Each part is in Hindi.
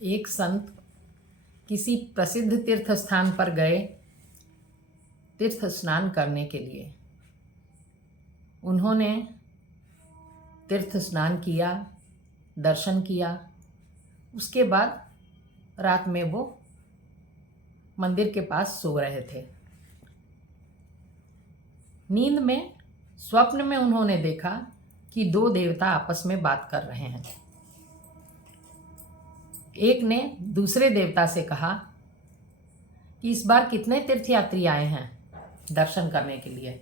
एक संत किसी प्रसिद्ध तीर्थ स्थान पर गए तीर्थ स्नान करने के लिए। उन्होंने तीर्थ स्नान किया, दर्शन किया। उसके बाद रात में वो मंदिर के पास सो रहे थे। नींद में, स्वप्न में उन्होंने देखा कि दो देवता आपस में बात कर रहे हैं। एक ने दूसरे देवता से कहा कि इस बार कितने तीर्थयात्री आए हैं दर्शन करने के लिए।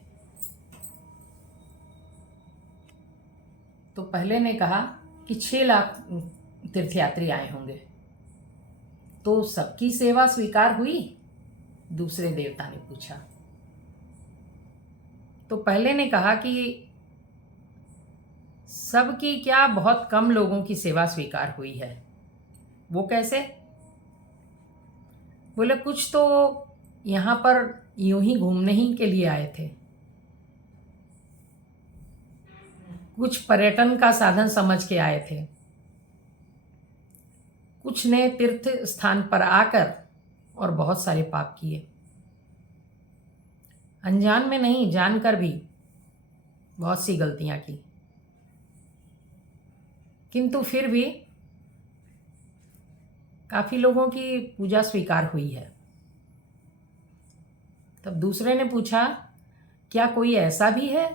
तो पहले ने कहा कि 6 लाख तीर्थयात्री आए होंगे। तो सबकी सेवा स्वीकार हुई? दूसरे देवता ने पूछा। तो पहले ने कहा कि सबकी क्या, बहुत कम लोगों की सेवा स्वीकार हुई है। वो कैसे? बोले कुछ तो यहाँ पर यूं ही घूमने ही के लिए आए थे, कुछ पर्यटन का साधन समझ के आए थे, कुछ ने तीर्थ स्थान पर आकर और बहुत सारे पाप किए। अनजान में नहीं, जानकर भी बहुत सी गलतियां की, किंतु फिर भी काफी लोगों की पूजा स्वीकार हुई है। तब दूसरे ने पूछा, क्या कोई ऐसा भी है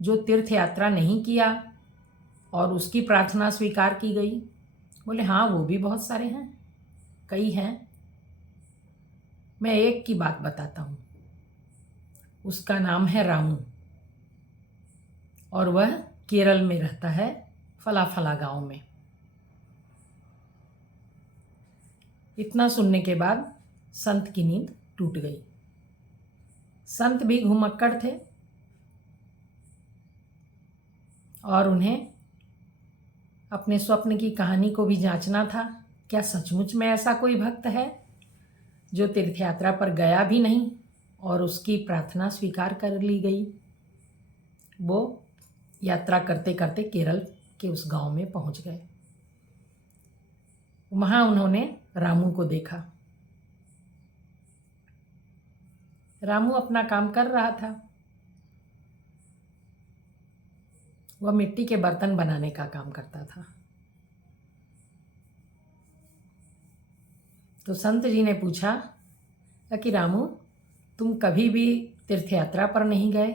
जो तीर्थ यात्रा नहीं किया और उसकी प्रार्थना स्वीकार की गई? बोले हाँ, वो भी बहुत सारे हैं, कई हैं। मैं एक की बात बताता हूँ। उसका नाम है रामू और वह केरल में रहता है, फलाफला गांव में। इतना सुनने के बाद संत की नींद टूट गई। संत भी घुमक्कड़ थे और उन्हें अपने स्वप्न की कहानी को भी जांचना था। क्या सचमुच में ऐसा कोई भक्त है जो तीर्थयात्रा पर गया भी नहीं और उसकी प्रार्थना स्वीकार कर ली गई? वो यात्रा करते करते केरल के उस गांव में पहुंच गए। वहां उन्होंने रामू को देखा। रामू अपना काम कर रहा था। वह मिट्टी के बर्तन बनाने का काम करता था। तो संत जी ने पूछा कि रामू, तुम कभी भी तीर्थयात्रा पर नहीं गए?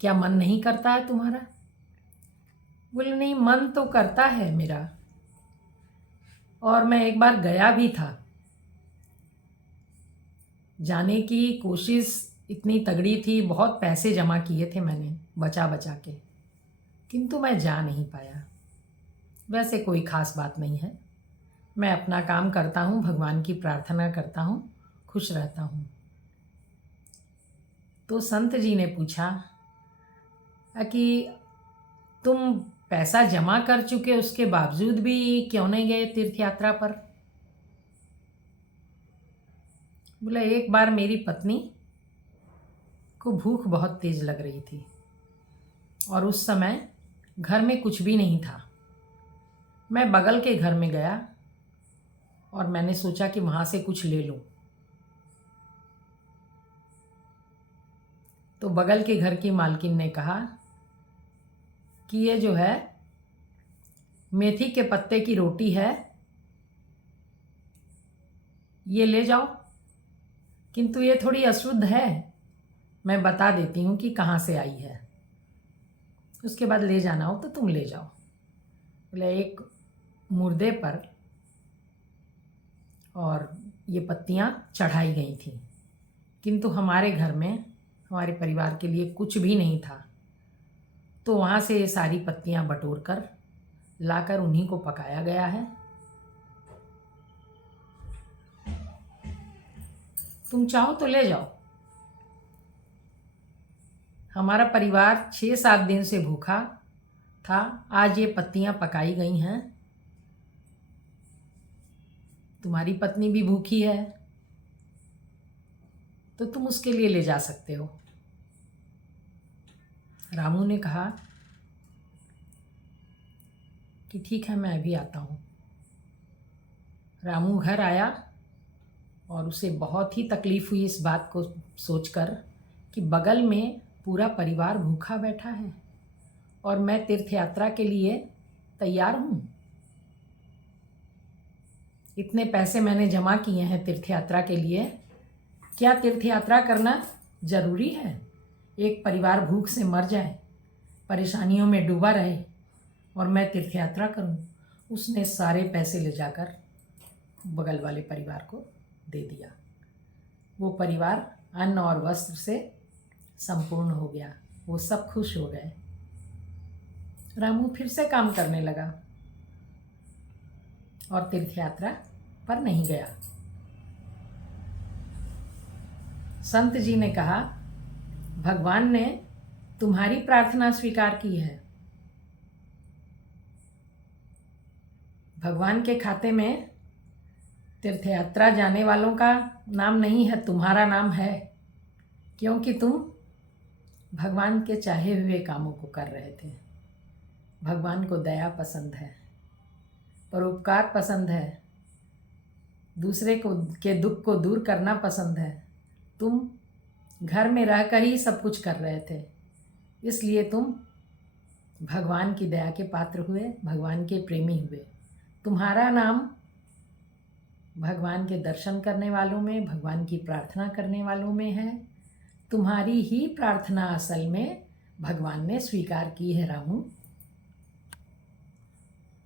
क्या मन नहीं करता है तुम्हारा? बोले नहीं, मन तो करता है मेरा, और मैं एक बार गया भी था। जाने की कोशिश इतनी तगड़ी थी, बहुत पैसे जमा किए थे मैंने बचा बचा के, किंतु मैं जा नहीं पाया। वैसे कोई खास बात नहीं है, मैं अपना काम करता हूँ, भगवान की प्रार्थना करता हूँ, खुश रहता हूँ। तो संत जी ने पूछा कि तुम पैसा जमा कर चुके, उसके बावजूद भी क्यों नहीं गए तीर्थ यात्रा पर? बोला एक बार मेरी पत्नी को भूख बहुत तेज लग रही थी और उस समय घर में कुछ भी नहीं था। मैं बगल के घर में गया और मैंने सोचा कि वहाँ से कुछ ले लूँ। तो बगल के घर की मालकिन ने कहा कि ये जो है मेथी के पत्ते की रोटी है, ये ले जाओ, किंतु ये थोड़ी अशुद्ध है, मैं बता देती हूँ कि कहाँ से आई है, उसके बाद ले जाना हो तो तुम ले जाओ। बोले एक मुर्दे पर और ये पत्तियाँ चढ़ाई गई थी, किंतु हमारे घर में, हमारे परिवार के लिए कुछ भी नहीं था। तो वहाँ से ये सारी पत्तियाँ बटोर कर लाकर उन्हीं को पकाया गया है। तुम चाहो तो ले जाओ। हमारा परिवार 6-7 दिन से भूखा था, आज ये पत्तियाँ पकाई गई हैं। तुम्हारी पत्नी भी भूखी है, तो तुम उसके लिए ले जा सकते हो। रामू ने कहा कि ठीक है, मैं अभी आता हूँ। रामू घर आया और उसे बहुत ही तकलीफ़ हुई इस बात को सोचकर कि बगल में पूरा परिवार भूखा बैठा है और मैं तीर्थ यात्रा के लिए तैयार हूँ। इतने पैसे मैंने जमा किए हैं तीर्थ यात्रा के लिए, क्या तीर्थ यात्रा करना ज़रूरी है? एक परिवार भूख से मर जाए, परेशानियों में डूबा रहे और मैं तीर्थ यात्रा करूं? उसने सारे पैसे ले जाकर बगल वाले परिवार को दे दिया। वो परिवार अन्न और वस्त्र से संपूर्ण हो गया। वो सब खुश हो गए। रामू फिर से काम करने लगा और तीर्थ यात्रा पर नहीं गया। संत जी ने कहा, भगवान ने तुम्हारी प्रार्थना स्वीकार की है। भगवान के खाते में तीर्थ यात्रा जाने वालों का नाम नहीं है, तुम्हारा नाम है, क्योंकि तुम भगवान के चाहे हुए कामों को कर रहे थे। भगवान को दया पसंद है, परोपकार पसंद है, दूसरे को के दुख को दूर करना पसंद है। तुम घर में रहकर ही सब कुछ कर रहे थे, इसलिए तुम भगवान की दया के पात्र हुए, भगवान के प्रेमी हुए। तुम्हारा नाम भगवान के दर्शन करने वालों में, भगवान की प्रार्थना करने वालों में है। तुम्हारी ही प्रार्थना असल में भगवान ने स्वीकार की है रामू।